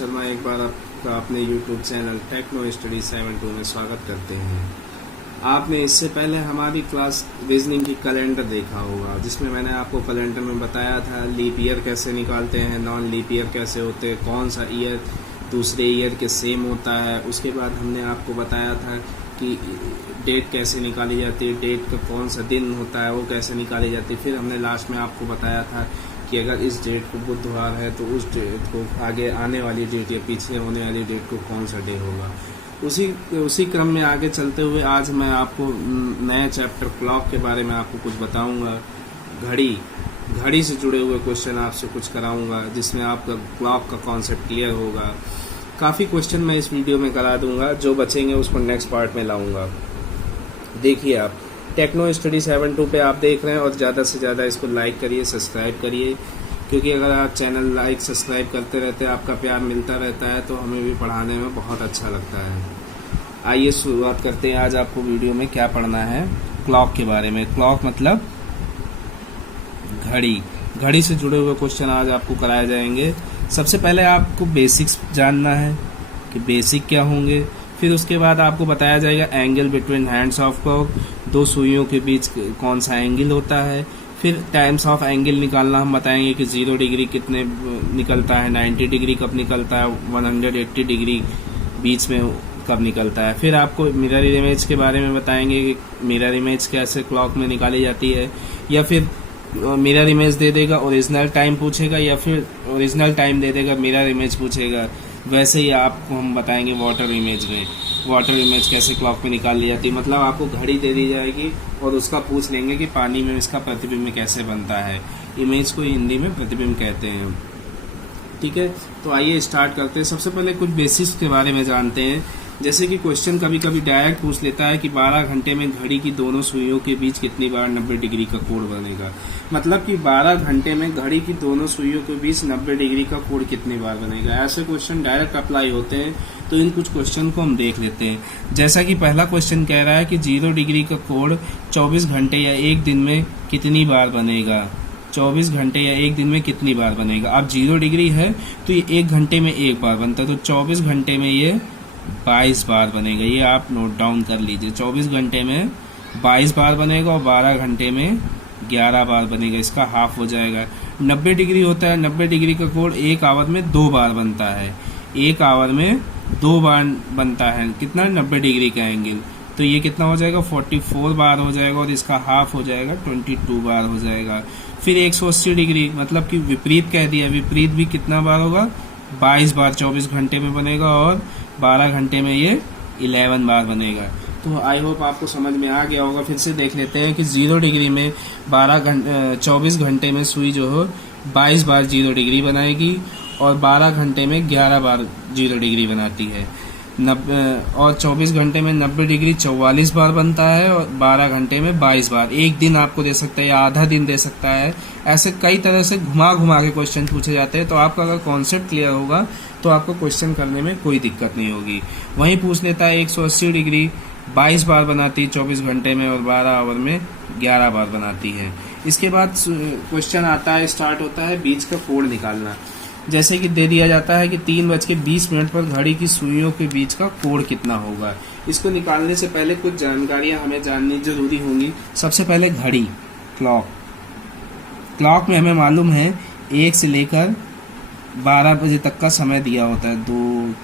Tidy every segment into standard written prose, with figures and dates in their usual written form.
शर्मा एक बार आपका अपने YouTube चैनल टेक्नो स्टडी 72 में स्वागत करते हैं। आपने इससे पहले हमारी क्लास रीजनिंग की कैलेंडर देखा होगा, जिसमें मैंने आपको कैलेंडर में बताया था लीप ईयर कैसे निकालते हैं, नॉन लीप ईयर कैसे होते हैं, कौन सा ईयर दूसरे ईयर के सेम होता है। उसके बाद हमने आपको बताया था कि डेट कैसे निकाली जाती है, डेट का कौन सा दिन होता है वो कैसे निकाली जाती है। फिर हमने लास्ट में आपको बताया था कि अगर इस डेट को बुधवार है तो उस डेट को आगे आने वाली डेट या पीछे होने वाली डेट को कौन सा डे होगा। उसी क्रम में आगे चलते हुए आज मैं आपको नए चैप्टर क्लॉक के बारे में आपको कुछ बताऊंगा। घड़ी से जुड़े हुए क्वेश्चन आपसे कुछ कराऊंगा, जिसमें आपका क्लॉक का कॉन्सेप्ट क्लियर होगा। काफ़ी क्वेश्चन मैं इस वीडियो में करा दूंगा, जो बचेंगे उसको नेक्स्ट पार्ट में लाऊंगा। देखिए, आप टेक्नो स्टडी 72 पे आप देख रहे हैं और ज़्यादा से ज़्यादा इसको लाइक करिए, सब्सक्राइब करिए, क्योंकि अगर आप चैनल लाइक सब्सक्राइब करते रहते हैं, आपका प्यार मिलता रहता है, तो हमें भी पढ़ाने में बहुत अच्छा लगता है। आइए शुरुआत करते हैं। आज आपको वीडियो में क्या पढ़ना है, क्लॉक के बारे में। क्लॉक मतलब घड़ी से जुड़े हुए क्वेश्चन आज आपको कराए जाएंगे। सबसे पहले आपको बेसिक्स जानना है कि बेसिक क्या होंगे, फिर उसके बाद आपको बताया जाएगा angle between hands of clock, दो सुइयों के बीच कौन सा एंगल होता है। फिर टाइम्स ऑफ एंगल निकालना हम बताएंगे कि 0 डिग्री कितने निकलता है, 90 डिग्री कब निकलता है, 180 डिग्री बीच में कब निकलता है। फिर आपको मिरर इमेज के बारे में बताएंगे कि मिरर इमेज कैसे क्लॉक में निकाली जाती है, या फिर मिरर इमेज दे देगा ओरिजिनल टाइम पूछेगा, या फिर ओरिजिनल टाइम दे देगा मिरर इमेज पूछेगा। वैसे ही आपको हम बताएंगे वाटर इमेज कैसे क्लॉक में निकाल ली जाती है। मतलब आपको घड़ी दे दी जाएगी और उसका पूछ लेंगे कि पानी में इसका प्रतिबिंब कैसे बनता है। इमेज को हिंदी में प्रतिबिंब कहते हैं। ठीक है, तो आइए स्टार्ट करते हैं। सबसे पहले कुछ बेसिक्स के बारे में जानते हैं। जैसे कि क्वेश्चन कभी कभी डायरेक्ट पूछ लेता है कि 12 घंटे में घड़ी की दोनों सुइयों के बीच कितनी बार 90 डिग्री का कोण बनेगा। मतलब कि 12 घंटे में घड़ी की दोनों सुइयों के बीच 90 डिग्री का कोण कितनी बार बनेगा। ऐसे क्वेश्चन डायरेक्ट अप्लाई होते हैं, तो इन कुछ क्वेश्चन को हम देख लेते हैं। जैसा कि पहला क्वेश्चन कह रहा है कि 0 डिग्री का कोण 24 घंटे या एक दिन में कितनी बार बनेगा। 24 घंटे या एक दिन में कितनी बार बनेगा। अब 0 डिग्री है तो ये 1 घंटे में एक बार बनता है, तो 24 घंटे में ये 22 बार बनेगा। ये आप नोट डाउन कर लीजिए। 24 घंटे में 22 बार बनेगा और 12 घंटे में 11 बार बनेगा। इसका हाफ हो जाएगा। 90 डिग्री होता है, 90 डिग्री का कोण 1 आवर में 2 बार बनता है। 1 आवर में 2 बार बनता है। कितना, 90 डिग्री का एंगल, तो ये कितना हो जाएगा, 44 बार हो जाएगा, और इसका हाफ हो जाएगा 22 बार हो जाएगा। फिर 180 डिग्री मतलब कि विपरीत कह दिया, विपरीत भी कितना बार होगा, 22 बार 24 घंटे में बनेगा, और 12 घंटे में ये 11 बार बनेगा। तो आई होप आपको समझ में आ गया होगा। फिर से देख लेते हैं कि 0 डिग्री में 24 घंटे में सुई जो हो 22 बार 0 डिग्री बनाएगी, और 12 घंटे में 11 बार 0 डिग्री बनाती है। और 24 घंटे में 90 डिग्री 44 बार बनता है, और 12 घंटे में 22 बार। एक दिन आपको दे सकता है या आधा दिन दे सकता है। ऐसे कई तरह से घुमा के क्वेश्चन पूछे जाते हैं। तो आपका अगर कॉन्सेप्ट क्लियर होगा तो आपको क्वेश्चन करने में कोई दिक्कत नहीं होगी। वहीं पूछ लेता है 180 डिग्री 22 बार बनाती है 24 घंटे में, और 12 आवर में 11 बार बनाती है। इसके बाद क्वेश्चन आता है, स्टार्ट होता है बीच का कोण निकालना। जैसे कि दे दिया जाता है कि 3:20 पर घड़ी की सुइयों के बीच का कोण कितना होगा। इसको निकालने से पहले कुछ जानकारियां हमें जाननी जरूरी होंगी। सबसे पहले घड़ी, क्लॉक में हमें मालूम है 1 से लेकर 12 बजे तक का समय दिया होता है। 2,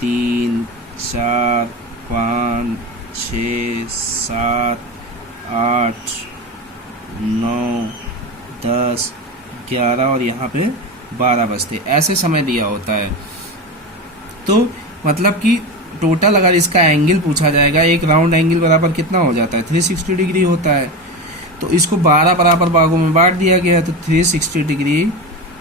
3, 4, 5, 6, 7, 8, 9, 10, 11 और यहाँ पे 12 बजते, ऐसे समय दिया होता है। तो मतलब कि टोटल अगर इसका एंगल पूछा जाएगा, एक राउंड एंगल बराबर कितना हो जाता है, 360 डिग्री होता है। तो इसको 12 बराबर भागों में बांट दिया गया है, तो 360 डिग्री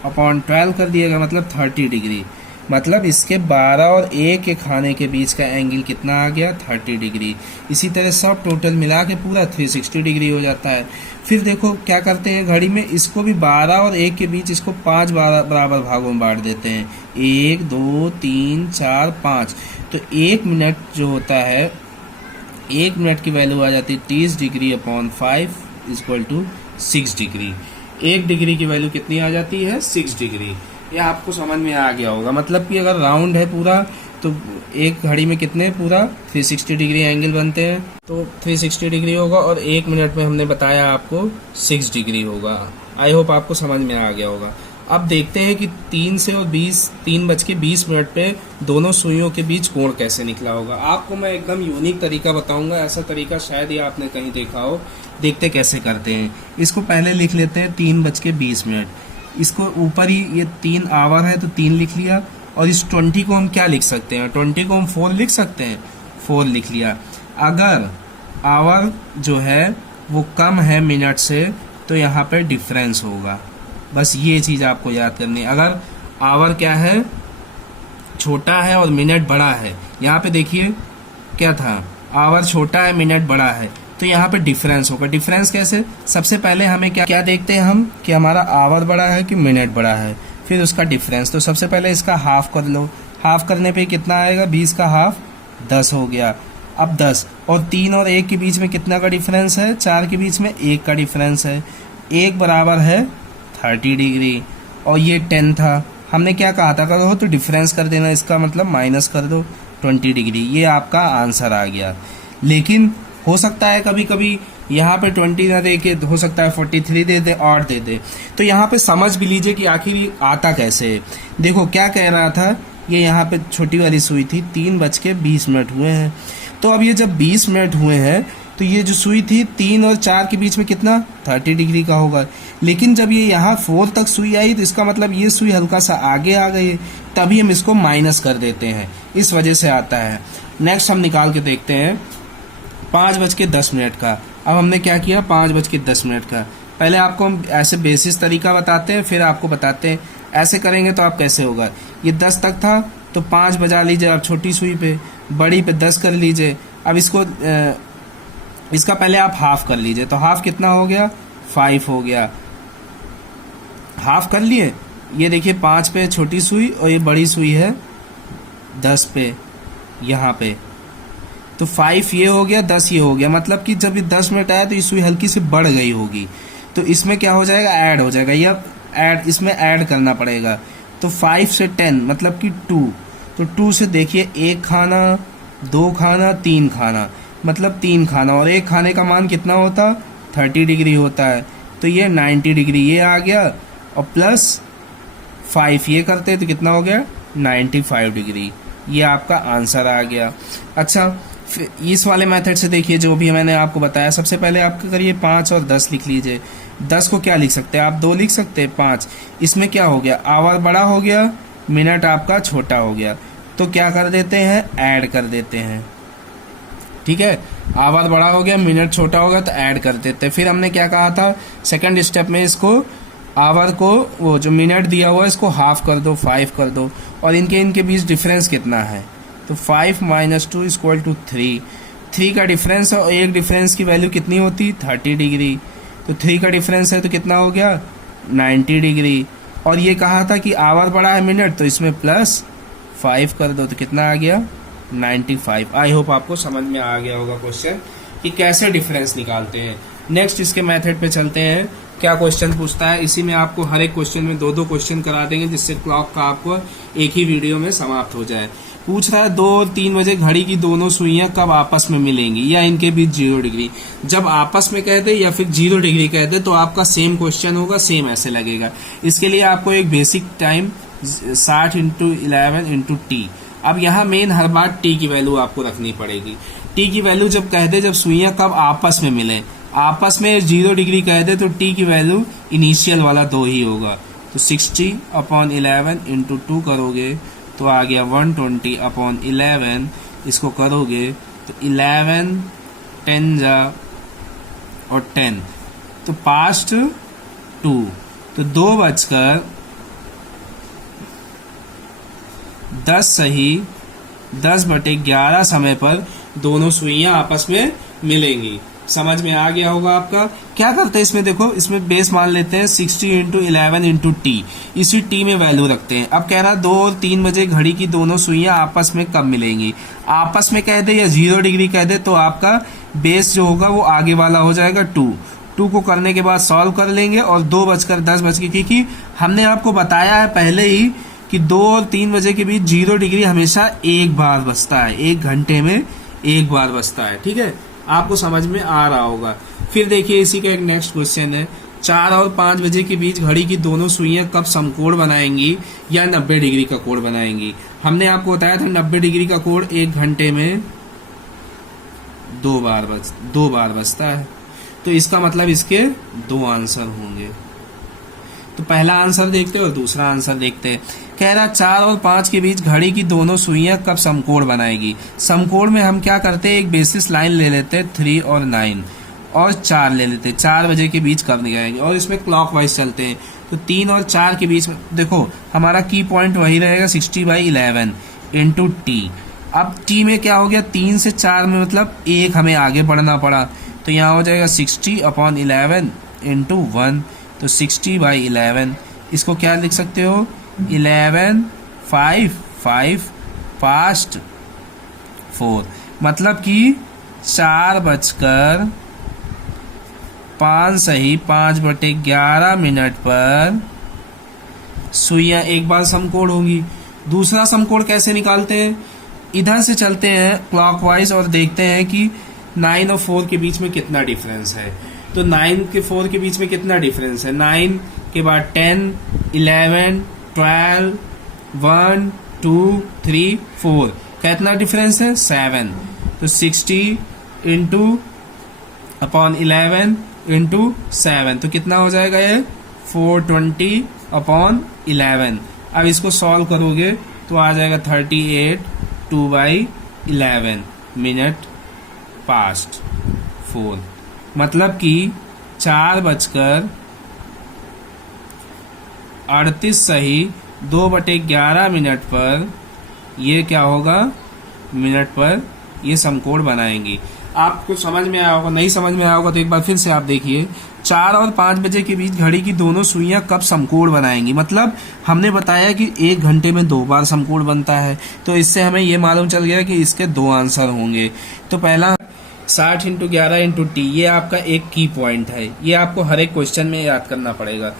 अपॉन 12 कर दिया गया, मतलब 30 डिग्री। मतलब इसके 12 और 1 के खाने के बीच का एंगल कितना आ गया, 30 डिग्री। इसी तरह सब टोटल मिला के पूरा 360 डिग्री हो जाता है। फिर देखो क्या करते हैं, घड़ी में इसको भी 12 और 1 के बीच इसको 5 बराबर भागों में बांट देते हैं। 1, 2, 3, 4, 5। तो 1 मिनट जो होता है, 1 मिनट की वैल्यू आ जाती है 30 degree upon 5 equal to 6 degree. 1 degree की वैल्यू कितनी आ जाती है, 6 डिग्री। ये आपको समझ में आ गया होगा। मतलब कि अगर राउंड है पूरा तो एक घड़ी में कितने पूरा 360 डिग्री एंगल बनते हैं, तो 360 डिग्री होगा और 1 मिनट में हमने बताया आपको 6 डिग्री होगा। आई होप आपको समझ में आ गया होगा। अब देखते हैं कि 3:20 पे दोनों सुइयों के बीच कोण कैसे निकला होगा। आपको मैं एकदम यूनिक तरीका बताऊंगा, ऐसा तरीका शायद ही आपने कहीं देखा हो। देखते कैसे करते हैं। इसको पहले लिख लेते हैं 3:20। इसको ऊपर ही ये 3 आवर है तो 3 लिख लिया, और इस 20 को हम क्या लिख सकते हैं, 20 को हम 4 लिख सकते हैं, 4 लिख लिया। अगर आवर जो है वो कम है मिनट से तो यहाँ पे डिफरेंस होगा। बस ये चीज़ आपको याद करनी है। अगर आवर क्या है, छोटा है और मिनट बड़ा है, यहाँ पे देखिए क्या था, आवर छोटा है मिनट बड़ा है, तो यहाँ पे डिफरेंस होगा। डिफरेंस कैसे, सबसे पहले हमें क्या देखते हैं हम कि हमारा आवर बड़ा है कि मिनट बड़ा है, फिर उसका डिफरेंस। तो सबसे पहले इसका हाफ कर लो, हाफ करने पे कितना आएगा, 20 का हाफ 10 हो गया। अब 10 और 3 और 1 के बीच में कितना का डिफरेंस है, 4 के बीच में 1 का डिफरेंस है। 1 बराबर है 30 डिग्री और ये 10 था। हमने क्या कहा था, करो तो डिफरेंस कर देना, इसका मतलब माइनस कर दो 20 डिग्री। ये आपका आंसर आ गया। लेकिन हो सकता है कभी कभी यहाँ पे 20 ना दे के, हो सकता है 43 दे दे और दे दे। तो यहाँ पे समझ भी लीजिए कि आखिर ये आता कैसे है। देखो क्या कह रहा था, ये यहाँ पे छोटी वाली सुई थी, 3:20 हुए हैं। तो अब ये जब 20 मिनट हुए हैं तो ये जो सुई थी 3 और 4 के बीच में कितना 30 डिग्री का होगा। लेकिन जब ये यहाँ 4 तक सुई आई तो इसका मतलब ये सुई हल्का सा आगे आ गई, तभी हम इसको माइनस कर देते हैं, इस वजह से आता है। नेक्स्ट हम निकाल के देखते हैं 5:10 का। अब हमने क्या किया, 5:10 का। पहले आपको हम ऐसे बेसिस तरीका बताते हैं, फिर आपको बताते हैं ऐसे करेंगे तो आप कैसे होगा। ये 10 तक था तो 5 बजा लीजिए आप छोटी सुई पे, बड़ी पे 10 कर लीजिए। अब इसका पहले आप हाफ कर लीजिए, तो हाफ कितना हो गया, 5 हो गया। हाफ कर लिए, ये देखिए 5 पे छोटी सुई और ये बड़ी सुई है 10 पे यहाँ पे, तो 5 ये हो गया, 10 ये हो गया। मतलब कि जब ये 10 मिनट आया तो ये सुई हल्की सी बढ़ गई होगी, तो इसमें क्या हो जाएगा, ऐड हो जाएगा। ये ऐड, इसमें ऐड करना पड़ेगा। तो 5 से 10 मतलब कि 2, तो 2 से देखिए 1 खाना, 2 खाना, 3 खाना, मतलब 3 खाना, और 1 खाने का मान कितना होता, 30 डिग्री होता है। तो ये 90 डिग्री ये आ गया, और प्लस 5 ये करते तो कितना हो गया, 95 डिग्री। ये आपका आंसर आ गया। अच्छा, फिर इस वाले मेथड से देखिए जो भी मैंने आपको बताया। सबसे पहले आप करिए 5 और 10 लिख लीजिए। 10 को क्या लिख सकते हैं आप, 2 लिख सकते हैं, 5। इसमें क्या हो गया, आवर बड़ा हो गया, मिनट आपका छोटा हो गया, तो क्या कर देते हैं, ऐड कर देते हैं। ठीक है, आवर बड़ा हो गया, मिनट छोटा हो गया, तो ऐड कर देते हैं। फिर हमने क्या कहा था, सेकंड स्टेप में इसको आवर को, वो जो मिनट दिया हुआ है इसको हाफ कर दो, 5 कर दो, और इनके बीच डिफरेंस कितना है, तो 5 - 2 = 3। 3 का डिफरेंस है और एक डिफरेंस की वैल्यू कितनी होती, 30 डिग्री। तो 3 का डिफरेंस है तो कितना हो गया, 90 डिग्री। और ये कहा था कि आवर बड़ा है मिनट, तो इसमें प्लस 5 कर दो, तो कितना आ गया, 95। आई होप आपको समझ में आ गया होगा क्वेश्चन कि कैसे डिफरेंस निकालते हैं। नेक्स्ट इसके मेथड पे चलते हैं, क्या क्वेश्चन पूछता है। इसी में आपको हर एक क्वेश्चन में 2-2 क्वेश्चन करा देंगे, जिससे क्लॉक का आपको एक ही वीडियो में समाप्त हो जाए। पूछ रहा है 2 और 3 बजे घड़ी की दोनों सुइयां कब आपस में मिलेंगी या इनके बीच 0 डिग्री। जब आपस में कह दे या फिर 0 डिग्री कह दे तो आपका सेम क्वेश्चन होगा, सेम ऐसे लगेगा। इसके लिए आपको एक बेसिक टाइम 60 × 11 × t। अब यहाँ मेन हर बार t की वैल्यू आपको रखनी पड़ेगी। t की वैल्यू जब कह दे, जब सुइयां कब आपस में मिले, आपस में 0 डिग्री कह दे तो t की वैल्यू इनिशियल वाला 2 ही होगा। तो 60/11 × 2 करोगे तो आ गया 120/11। इसको करोगे तो 11 10 जा और 10, तो पास्ट 2, तो 2:10 सही 10/11 समय पर दोनों सुइयां आपस में मिलेंगी। समझ में आ गया होगा आपका। क्या करते हैं इसमें, देखो इसमें बेस मान लेते हैं 60 × 11 × t, इसी t में वैल्यू रखते हैं। अब कह रहा 2 और 3 बजे घड़ी की दोनों सुइयां आपस में कब मिलेंगी। आपस में कह दे या 0 डिग्री कह दे तो आपका बेस जो होगा वो आगे वाला हो जाएगा 2, 2 को करने के बाद सॉल्व कर लेंगे और 2:10 क्योंकि हमने आपको बताया है पहले ही कि 2 और 3 बजे के बीच 0 डिग्री हमेशा एक बार बजता है, 1 घंटे में एक बार बजता है। ठीक है, आपको समझ में आ रहा होगा। फिर देखिए इसी का एक नेक्स्ट क्वेश्चन है, 4 और 5 बजे के बीच घड़ी की दोनों सुइयां कब समकोण बनाएंगी या 90 डिग्री का कोण बनाएंगी। हमने आपको बताया था 90 डिग्री का कोण 1 घंटे में 2 बार बजता है। तो इसका मतलब इसके 2 आंसर होंगे। तो पहला आंसर देखते हैं और दूसरा आंसर देखते हैं। कह रहा 4 और 5 के बीच घड़ी की दोनों सुइयां कब समकोण बनाएगी। समकोण में हम क्या करते हैं, एक बेसिस लाइन ले लेते हैं 3 और 9 और 4 ले लेते हैं, 4 बजे के बीच कब निकालेंगे और इसमें क्लॉकवाइज चलते हैं। तो 3 और 4 के बीच में देखो हमारा की पॉइंट वही रहेगा 60/11 इंटू टी। अब टी में क्या हो गया, 3 से 4 में मतलब एक हमें आगे बढ़ना पड़ा, तो यहाँ हो जाएगा 60/11 इंटू 1, तो 60/11। इसको क्या लिख सकते हो, 11 5 5 फास्ट 4, मतलब कि 4:05 सही 5/11 मिनट पर सुइयां एक बार समकोण होगी। दूसरा समकोण कैसे निकालते हैं, इधर से चलते हैं क्लॉकवाइज और देखते हैं कि 9 और 4 के बीच में कितना डिफरेंस है। तो 9 के 4 के बीच में कितना डिफरेंस है, 9 के बाद 10 11 12 1 2 3 4, कितना डिफरेंस है 7। तो 60 इंटू अपॉन 11 इंटू 7, तो कितना हो जाएगा ये 420/11। अब इसको सॉल्व करोगे तो आ जाएगा 38 2/11 मिनट पास्ट 4, मतलब कि 4:38 सही 2/11 मिनट पर ये क्या होगा, मिनट पर ये समकोण बनाएंगी। आपको समझ में आया होगा, नहीं समझ में आया होगा तो एक बार फिर से आप देखिए। 4 और 5 बजे के बीच घड़ी की दोनों सुइयां कब समकोण बनाएंगी, मतलब हमने बताया कि 1 घंटे में 2 बार समकोण बनता है, तो इससे हमें ये मालूम चल गया कि इसके 2 आंसर होंगे। तो पहला 60 इंटू 11 इंटू टी, ये आपका एक की पॉइंट है, ये आपको हर एक क्वेश्चन में याद करना पड़ेगा।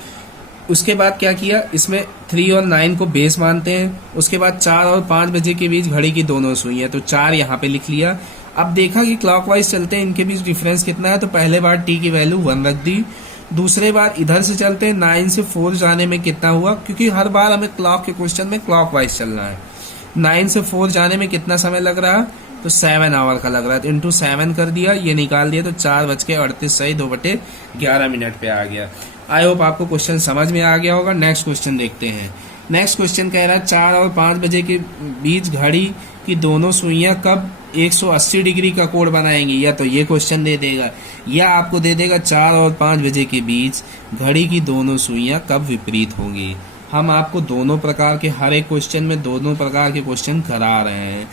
उसके बाद क्या किया, इसमें 3 और 9 को बेस मानते हैं। उसके बाद 4 और 5 बजे के बीच घड़ी की दोनों सुइयां, तो 4 यहाँ पे लिख लिया। अब देखा कि क्लॉकवाइज चलते हैं, इनके बीच डिफरेंस कितना है, तो पहले बार टी की वैल्यू 1 रख दी। दूसरे बार इधर से चलते हैं, 9 से 4 जाने में कितना हुआ, क्योंकि हर बार हमें क्लॉक के क्वेश्चन में क्लॉकवाइज चलना है। 9 से 4 जाने में कितना समय लग रहा है, तो 7 आवर का लग रहा है, तो इंटू 7 कर दिया, ये निकाल दिया, तो 4:38 सही 2/11 मिनट पे आ गया। आई होप आपको क्वेश्चन समझ में आ गया होगा। नेक्स्ट क्वेश्चन देखते हैं। नेक्स्ट क्वेश्चन कह रहा है 4 और 5 बजे के बीच घड़ी की दोनों सुइयां कब 180 डिग्री का कोण बनाएंगी, या तो ये क्वेश्चन दे देगा या आपको दे देगा 4 और 5 बजे के बीच घड़ी की दोनों सुइयां कब विपरीत होंगी। हम आपको दोनों प्रकार के, हर एक क्वेश्चन में दोनों प्रकार के क्वेश्चन करा रहे हैं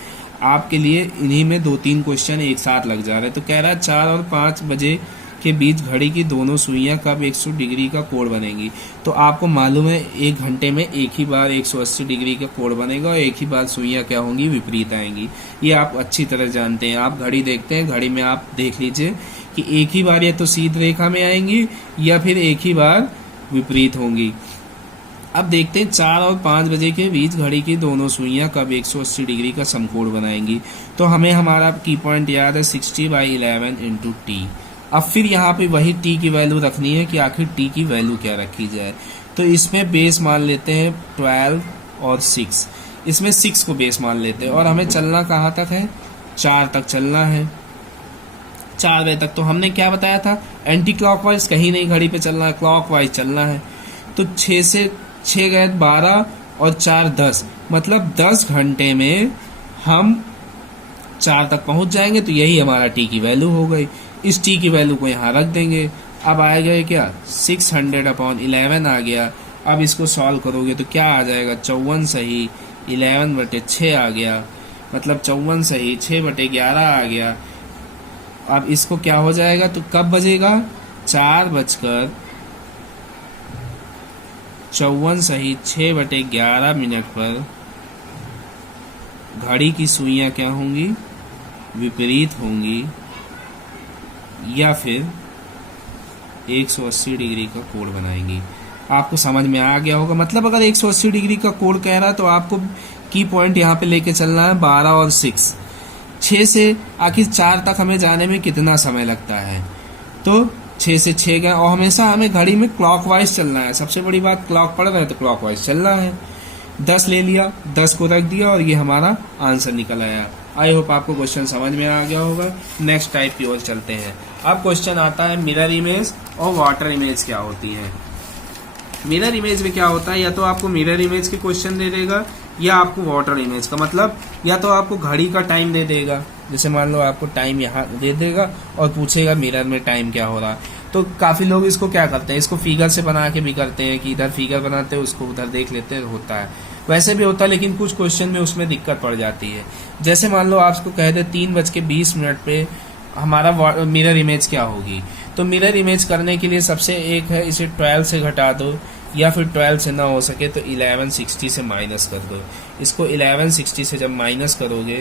आपके लिए, इन्हीं में 2-3 क्वेश्चन एक साथ लग जा रहे हैं। तो कह रहा है 4 और 5 बजे के बीच घड़ी की दोनों सुइयां कब 180 डिग्री का कोण बनेगी। तो आपको मालूम है 1 घंटे में एक ही बार 180 डिग्री का कोण बनेगा और एक ही बार सुइयां क्या होंगी, विपरीत आएंगी। ये आप अच्छी तरह जानते हैं। आप घड़ी देखते हैं, घड़ी में आप देख लीजिए कि एक ही बार या तो सीधी रेखा में आएंगी या फिर एक ही बार विपरीत होंगी। अब देखते हैं 4 और 5 बजे के बीच घड़ी की दोनों सुइयां कब 180 डिग्री का समकोण बनाएंगी। तो हमें हमारा की पॉइंट याद है 60/11 इंटू टी। अब फिर यहाँ पे वही टी की वैल्यू रखनी है कि आखिर टी की वैल्यू क्या रखी जाए। तो इसमें बेस मान लेते हैं 12 और 6, इसमें 6 को बेस मान लेते हैं और हमें चलना कहाँ तक है, 4 तक चलना है, 4 बजे तक। तो हमने क्या बताया था, एंटी क्लॉकवाइज कहीं नहीं घड़ी पे चलना है, क्लॉकवाइज चलना है। तो 6 से 6 गए 12 और 4 10, मतलब 10 घंटे में हम 4 तक पहुंच जाएंगे। तो यही हमारा टी की वैल्यू हो गई। इस टी की वैल्यू को यहाँ रख देंगे। अब आएगा क्या, 600/11 आ गया। अब इसको सॉल्व करोगे तो क्या आ जाएगा, 54 सही 11/6 आ गया, मतलब 54 सही 6/11 आ गया। अब इसको क्या हो जाएगा, तो कब बजेगा, 4:54 सही 6/11 मिनट पर घड़ी की सुइयां क्या होंगी, विपरीत होंगी, या फिर 180 डिग्री का कोण बनाएंगी। आपको समझ में आ गया होगा। मतलब अगर 180 डिग्री का कोण कह रहा है तो आपको की पॉइंट यहाँ पे लेके चलना है 12 और 6 से आखिर 4 तक हमें जाने में कितना समय लगता है। तो 6 से 6 गए और हमेशा हमें घड़ी में क्लॉकवाइज चलना है। सबसे बड़ी बात, क्लॉक पड़ रहा है तो क्लॉकवाइज चलना है। 10 ले लिया, 10 को रख दिया और ये हमारा आंसर निकल आया। आई होप आपको क्वेश्चन समझ में आ गया होगा। नेक्स्ट टाइप की ओर चलते हैं। अब क्वेश्चन आता है मिरर इमेज और वाटर इमेज क्या होती है। मिरर इमेज में क्या होता है, या तो आपको मिरर इमेज के क्वेश्चन दे देगा या आपको वाटर इमेज का, मतलब या तो आपको घड़ी का टाइम दे देगा, जैसे मान लो आपको टाइम यहाँ दे देगा और पूछेगा मिरर में टाइम क्या हो रहा है। तो काफी लोग इसको क्या करते हैं, इसको फिगर से बना के भी करते हैं कि इधर फिगर बनाते हैं उसको उधर देख लेते हैं, होता है वैसे भी होता है, लेकिन कुछ क्वेश्चन में उसमें दिक्कत पड़ जाती है। जैसे मान लो आपको कह दे 3:20 पे हमारा मिरर इमेज क्या होगी। तो मिरर इमेज करने के लिए सबसे एक है, इसे 12 से घटा दो या फिर 12 से ना हो सके तो 1160 से माइनस कर दो। इसको 1160 से जब माइनस करोगे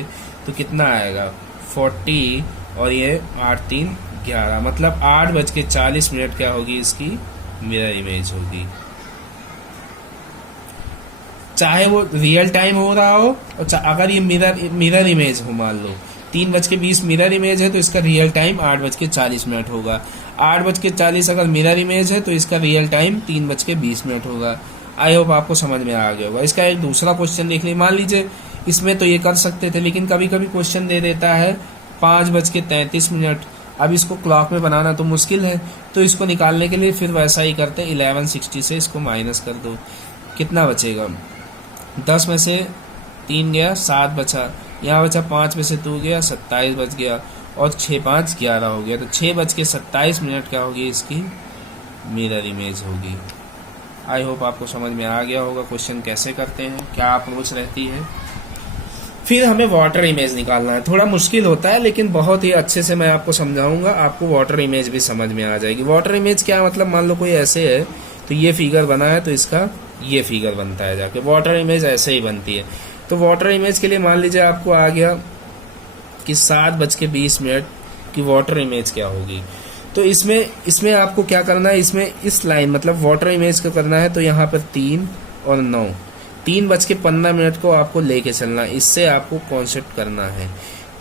तो कितना आएगा 40 और ये 8 3 11, मतलब 8:40 क्या होगी इसकी मिरर इमेज होगी। चाहे वो रियल टाइम हो रहा हो और अगर ये मिरर इमेज हो, मान लो 3:20 मिरर इमेज है तो इसका रियल टाइम 8:40 होगा। 8:40 अगर मिरर इमेज है तो इसका रियल टाइम 3:20 होगा। आई होप आपको समझ में आ गया होगा। इसका एक दूसरा क्वेश्चन देख लीजिए। मान लीजिए इसमें तो ये कर सकते थे, लेकिन कभी कभी क्वेश्चन दे देता है 5:33। अब इसको क्लॉक में बनाना तो मुश्किल है, तो इसको निकालने के लिए फिर वैसा ही करते हैं, 1160 से इसको माइनस कर दो। कितना बचेगा, 10 में से 3 गया 7 बचा, यहाँ बचा 5 में से 2 गया 27 बच गया और 6 5 11 हो गया। तो 6:27 क्या होगी इसकी मिरर इमेज होगी। आई होप आपको समझ में आ गया होगा क्वेश्चन कैसे करते हैं, क्या अप्रोच रहती है। फिर हमें वाटर इमेज निकालना है। थोड़ा मुश्किल होता है लेकिन बहुत ही अच्छे से मैं आपको समझाऊंगा, आपको वाटर इमेज भी समझ में आ जाएगी। वाटर इमेज क्या मतलब, मान लो कोई ऐसे है तो ये फिगर बना है तो इसका ये फिगर बनता है जाके, वाटर इमेज ऐसे ही बनती है। तो वाटर इमेज के लिए मान लीजिए आपको आ गया कि 7:20 की वाटर इमेज क्या होगी। तो इसमें आपको क्या करना है, इसमें इस लाइन मतलब वाटर इमेज का करना है तो यहाँ पर 3 और 9, 3:15 को आपको लेके चलना है। इससे आपको कॉन्सेप्ट करना है।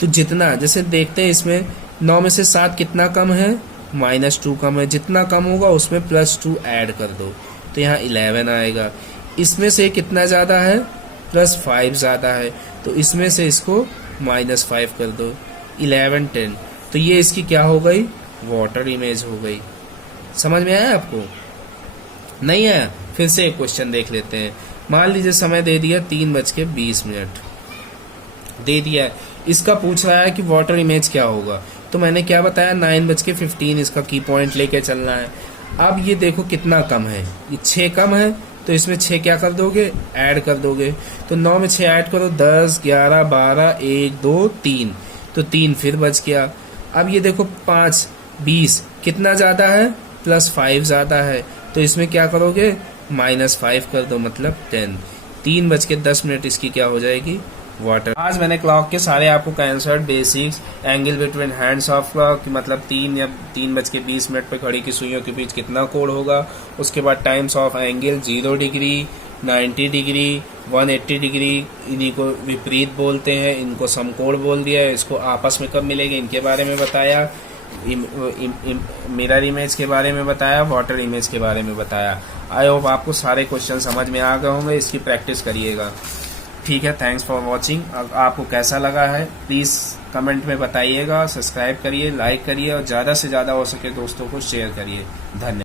तो जितना, जैसे देखते हैं इसमें 9 में से 7 कितना कम है, -2 कम है। जितना कम होगा उसमें +2 ऐड कर दो तो यहाँ 11 आएगा। इसमें से कितना ज़्यादा है, +5 ज़्यादा है, तो इसमें से इसको -5 कर दो, 11 10। तो ये इसकी क्या हो गई, वाटर इमेज हो गई। समझ में आया आपको, नहीं आया? फिर से एक क्वेश्चन देख लेते हैं। मान लीजिए समय दे दिया 3:20 दे दिया, इसका पूछ रहा है कि वाटर इमेज क्या होगा। तो मैंने क्या बताया, 9:15 इसका की पॉइंट लेके चलना है। अब ये देखो कितना कम है, ये 6 कम है तो इसमें 6 क्या कर दोगे, ऐड कर दोगे। तो 9 में 6 ऐड करो, 10 11 12 1 2 3, तो 3 फिर बच गया। अब ये देखो 5 20 कितना ज़्यादा है, +5 ज़्यादा है, तो इसमें क्या करोगे, -5 कर दो, मतलब 10। 3:10 इसकी क्या हो जाएगी, वाटर। आज मैंने क्लॉक के सारे आपको concerned basics, angle between hands of clock, मतलब 3 या 3:20 पे घड़ी की सुइयों के बीच कितना कोण होगा, उसके बाद times of angle 0 degree 90 degree 180 degree, इन्हीं को विपरीत बोलते हैं, इनको समकोण बोल दिया है, इसको आपस में कब मिलेंगे इनके बारे में बताया, मिरर इमेज के बारे में बताया, वाटर इमेज के बारे में बताया। आई होप आपको सारे क्वेश्चन समझ में आ गए होंगे, इसकी प्रैक्टिस करिएगा। ठीक है, थैंक्स फॉर वॉचिंग। आपको कैसा लगा है प्लीज़ कमेंट में बताइएगा, सब्सक्राइब करिए, लाइक करिए और ज़्यादा से ज़्यादा हो सके दोस्तों को शेयर करिए। धन्यवाद।